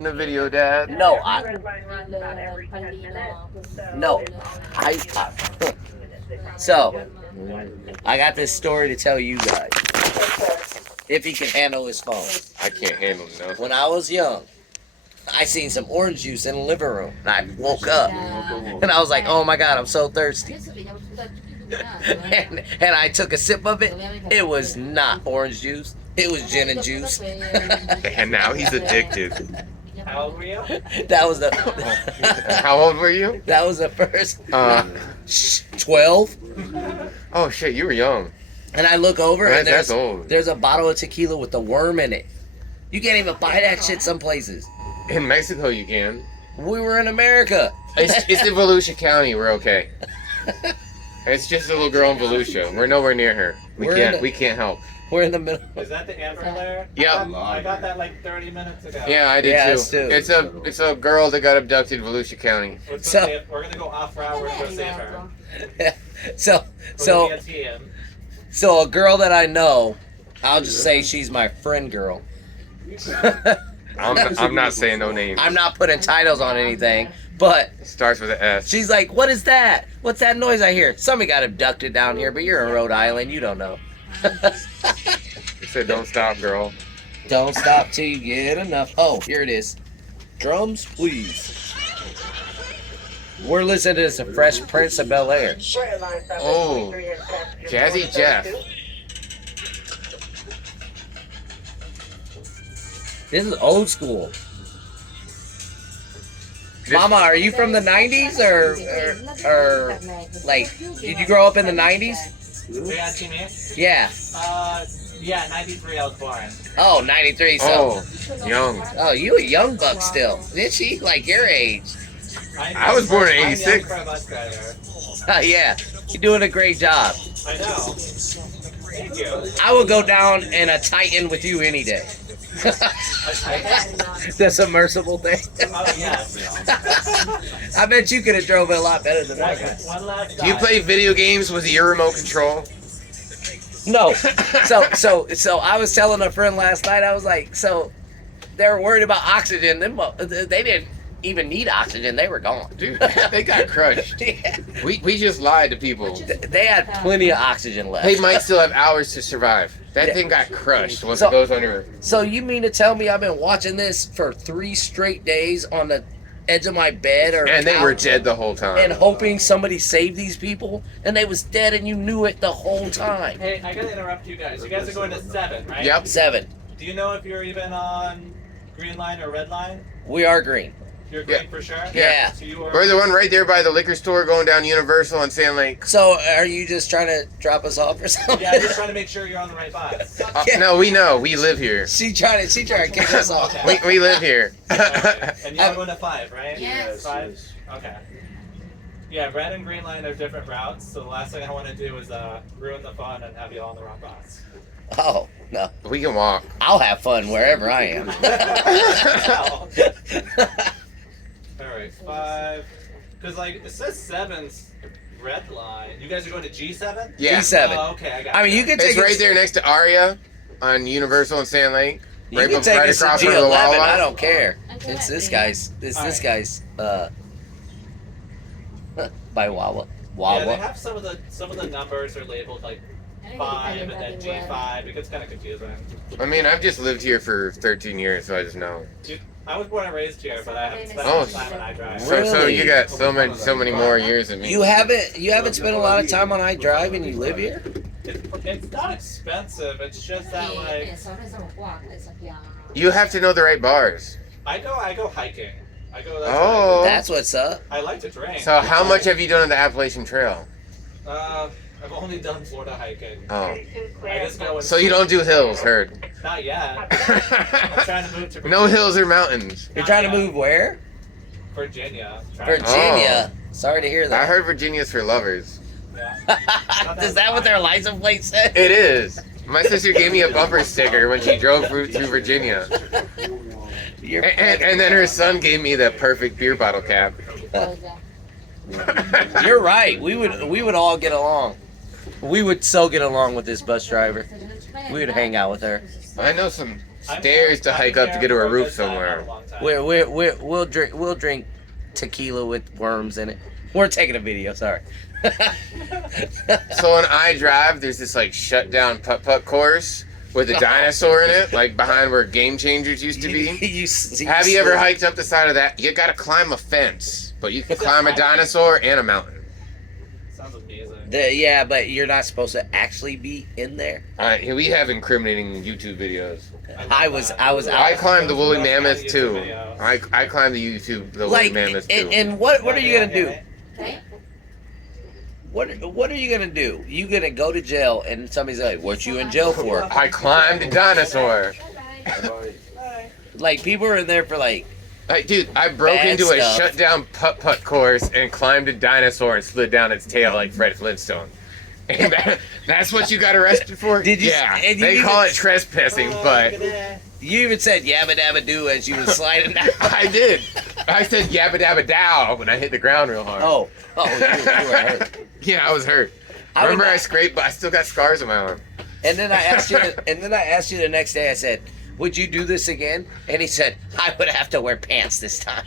the video, Dad. No, no, so, I got this story to tell you guys. If he can handle his phone. I can't handle nothing. When I was young, I seen some orange juice in the living room. And I woke up. And I was like, oh my God, I'm so thirsty. and I took a sip of it. It was not orange juice. It was gin and juice. And now he's addicted. How old were you? That was the. How old were you? That was the first. 12. Oh shit, you were young. And I look over and That's old. there's a bottle of tequila with the worm in it. You can't even buy that shit some places. In Mexico, you can. We were in America. It's in Volusia County. We're okay. It's just a little girl in Volusia. We're nowhere near her. We can't help. We're in the middle. Is that the Amber Lair? Yeah. I got that like 30 minutes ago. Yeah, I did too. It's a girl that got abducted in Volusia County. We're gonna go off route. We're gonna go save her. So a girl that I know, I'll just say she's my friend girl. I'm not saying no names. I'm not putting titles on anything, but It starts with an S. she's like, what is that? What's that noise I hear? Somebody got abducted down here, but you're in Rhode Island. You don't know. He said, "Don't stop, girl." Don't stop till you get enough. Oh, here it is. Drums, please. We're listening to the Fresh Prince of Bel-Air. Oh, Jazzy Jeff. This is old school. Mama, are you from the 90s or like, did you grow up in the 90s? Yeah. Yeah, 93 I was born. Oh, 93, so. Oh, young. Oh, you a young buck still. Is she? Like your age. I was born in '86. Yeah, you're doing a great job. I know. Thank you. I will go down in a Titan with you any day. The submersible thing. Oh, yes. I bet you could have drove it a lot better than that guy. One last Do you play video games with your remote control? No. So I was telling a friend last night, I was like, so they were worried about oxygen. They didn't even need oxygen. They were gone. Dude, they got crushed. Yeah. We just lied to people. They had plenty of oxygen left. They might still have hours to survive. That thing got crushed once it goes on your... So you mean to tell me I've been watching this for 3 straight days on the edge of my bed And they were dead the whole time. and hoping somebody saved these people, and they was dead and you knew it the whole time? Hey, I gotta interrupt you guys. You guys are going to 7, right? Yep. 7. Do you know if you're even on green line or red line? We are green. You're green for sure? Yeah. So you are... We're the one right there by the liquor store going down Universal on Sand Lake. So are you just trying to drop us off or something? Yeah, I'm just trying to make sure you're on the right bus. No, we know. We live here. She tried to kick us off. We live here. Okay. And you're going to 5, right? Yes. 5? Okay. Yeah, red and green line are different routes, so the last thing I want to do is ruin the fun and have you all on the wrong bus. Oh, no. We can walk. I'll have fun wherever I am. Alright, 5. Because, like, it says 7's red line. You guys are going to G7? Yeah. G7. Oh, okay, I got I mean, you could take It's right there next to Aria on Universal and Sand Lake. You Right, can take right us to across from G11. the Wawa. I don't care. It's this guy's. By Wawa. Yeah, they have some of the numbers are labeled like 5 and then G5. It gets kind of confusing. I mean, I've just lived here for 13 years, so I just know. Dude, I was born and raised here, but I haven't spent Oh, much time on iDrive. So you got so many more years than me. You haven't spent a lot of time on iDrive and you live here? It's not expensive. It's just that like You have to know the right bars. I go hiking. I go. Oh. That's what's up. I like to drink. So how much have you done on the Appalachian Trail? I've only done Florida hiking. Oh. I just go in So you don't do hills, heard. Not yet. I'm trying to move to Virginia. No hills or mountains. You're trying to move where? Virginia. Virginia. Sorry to hear I that. heard Virginia's for lovers. Yeah. Is that what their license plate said? It is. My sister gave me a bumper sticker when she drove through Virginia. And then her son gave me the perfect beer bottle cap. You're right. We would all get along. We would so get along with this bus driver. We would hang out with her. I know some stairs to hike up to get to a roof somewhere. We'll drink tequila with worms in it. We're taking a video. Sorry. So when I drive, there's this like shut down putt-putt course with a dinosaur in it, like behind where Game Changers used to be. Have you ever hiked up the side of that? You gotta climb a fence, but you can climb a dinosaur and a mountain. Sounds amazing. Yeah, but you're not supposed to actually be in there. We have incriminating YouTube videos. I climbed the woolly mammoth too. I climbed the woolly mammoth too. And what are you gonna do? What are you gonna do? You gonna go to jail and somebody's like, "What you in jail for?" I climbed a dinosaur. Like people are in there for like. Like, dude, I broke Bad into a stuff. shut down putt-putt course and climbed a dinosaur and slid down its tail like Fred Flintstone. And that's what you got arrested for? Did you? Yeah, and you they even, call it trespassing, but you even said "yabba dabba doo" as you was sliding down. I did. I said "yabba dabba dow" when I hit the ground real hard. Oh, you were hurt. Yeah, I was hurt. Remember, I scraped, but I still got scars on my arm. And then I asked you. The next day. I said, "Would you do this again?" And he said, "I would have to wear pants this time."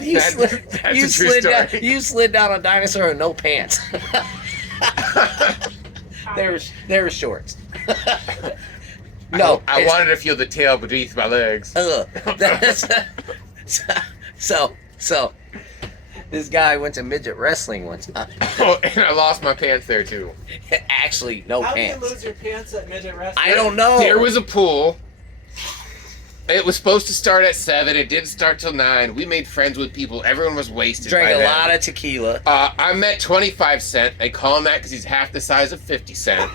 You slid down a dinosaur with no pants. There were shorts. No, I wanted to feel the tail beneath my legs. So, this guy went to midget wrestling one time. Oh, and I lost my pants there too. Actually, no How pants. How do you lose your pants at midget wrestling? I don't know. There was a pool. It was supposed to start at 7. It didn't start till 9. We made friends with people. Everyone was wasted. Drank by a then. lot of tequila. I met 25 Cent. They call him that because he's half the size of 50 Cent.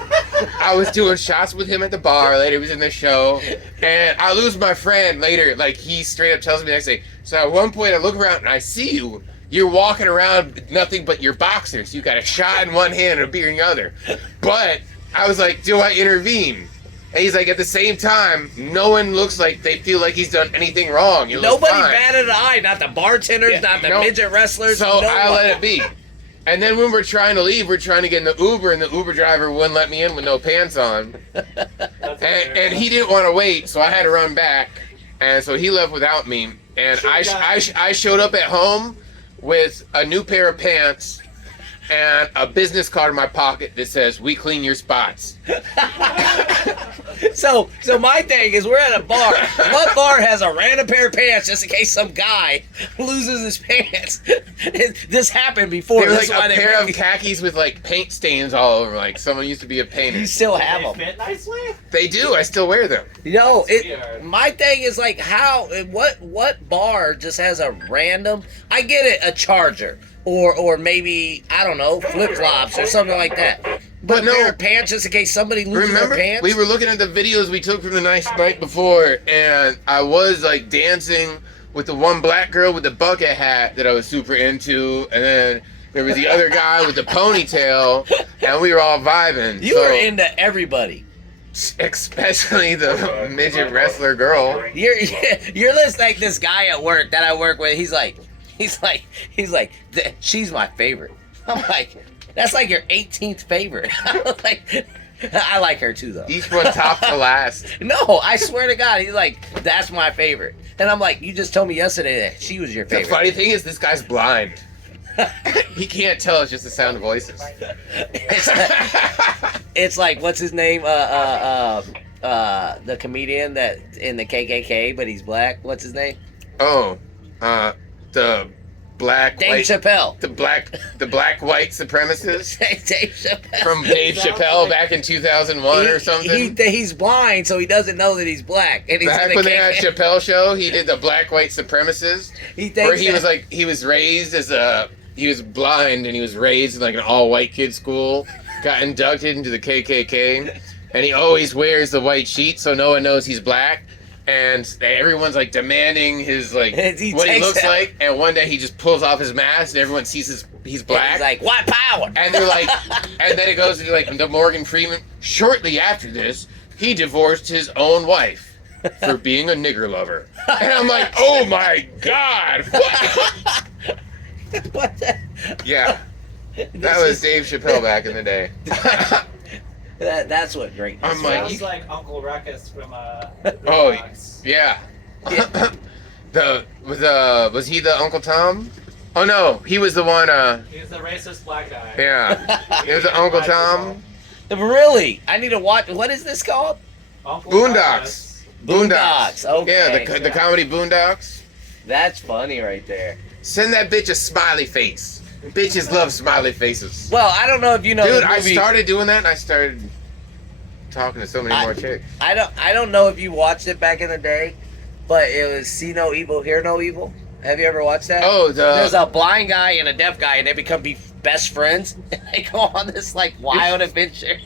I was doing shots with him at the bar. Later, he was in the show. And I lose my friend later. Like, he straight up tells me the next day. So at one point, I look around and I see you. You're walking around with nothing but your boxers. You got a shot in one hand and a beer in the other. But I was like, do I intervene? And he's like, at the same time, no one looks like they feel like he's done anything wrong. Nobody batted an eye. Not the bartenders, Yeah, not the nope. midget wrestlers. So I let it be. And then when we're trying to leave, we're trying to get in the Uber, and the Uber driver wouldn't let me in with no pants on. And he didn't want to wait, so I had to run back. And so he left without me. And I showed up at home with a new pair of pants and a business card in my pocket that says, "We clean your spots." So my thing is, we're at a bar. What bar has a random pair of pants just in case some guy loses his pants? This happened before. They were That's like why a pair of khakis with like paint stains all over. Like someone used to be a painter. You still have They them. fit nicely? They do. I still wear them. No, weird. my thing is like what bar just has a random? I get it, a charger or maybe I don't know, flip flops or something like that. But no. a pair of pants just in case somebody loses Remember, their pants. we were looking at the videos we took from the night before, and I was like dancing with the one black girl with the bucket hat that I was super into, and then there was the other guy with the ponytail, and we were all vibing. You were into everybody. Especially the midget wrestler girl. You're just like this guy at work that I work with. He's like, she's my favorite. I'm like, that's like your 18th favorite. I like her too though. Each one top to last. No, I swear to God, he's like, that's my favorite. And I'm like, you just told me yesterday that she was your The favorite. funny thing is, this guy's blind. He can't tell. It's just the sound of voices. It's like what's his name? The comedian that in the KKK, but he's black. What's his name? Oh, the black Dave white, Chappelle. the black white supremacist Dave Chappelle. from Dave Chappelle back in 2001 or something. He's blind, so he doesn't know that he's black. And he's Back in when the they had KKK. Chappelle show, he did the black white supremacist, He where thinks he was like he was raised as he was blind and he was raised in like an all white kid school, got inducted into the KKK, and he always wears the white sheet so no one knows he's black. And everyone's like demanding his like what he looks like, and one day he just pulls off his mask, and everyone sees he's black. He's like, white power. And they're like, and then it goes to like the Morgan Freeman. Shortly after this, he divorced his own wife for being a nigger lover. And I'm like, oh my God, what? What the? Yeah, that was Dave Chappelle back in the day. That's what greatness I'm is. like, Sounds like Uncle Ruckus from Oh, Boondocks. yeah. Was he the Uncle Tom? Oh no, he was the one. He's the racist black guy. Yeah, it was the Uncle Black Tom. Really? I need to watch. What is this called? people. Uncle Boondocks. Ruckus. Okay. Yeah, the comedy Boondocks. That's funny right there. Send that bitch a smiley face. Bitches love smiley faces. Well, I don't know if you know. Dude, the I movie. started doing that and I started talking to so many more chicks. I don't know if you watched it back in the day, but it was See No Evil, Hear No Evil. Have you ever watched that? Oh, there's a blind guy and a deaf guy, and they become best friends. And they go on this like wild adventure.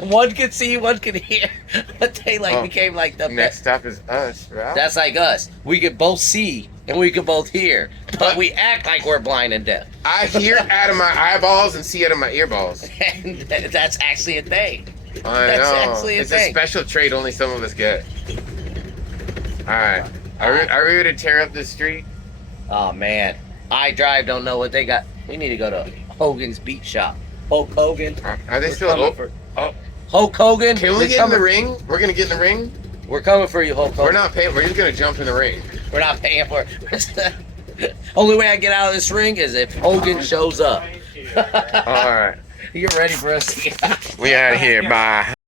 One could see, one could hear, but they became like the Next best. stop is us, right? That's like us. We could both see and we could both hear, but we act like we're blind and deaf. I hear out of my eyeballs and see out of my earballs. And that's actually a thing. I That's know. actually a It's thing. a special trait only some of us get. Alright. Are we ready to tear up this street? Oh man, I drive. Don't know what they got. We need to go to Hogan's Beat Shop. Hulk Hogan. Are they We're still coming open? Oh, Hulk Hogan. can we we're get coming, in the ring? We're gonna get in the ring? We're coming for you, Hulk Hogan. We're not paying. We're just gonna jump in the ring. We're not paying for it. Only way I get out of this ring is if Hogan shows up. Right here. Alright. You're ready for us to get out. We out of here. Bye.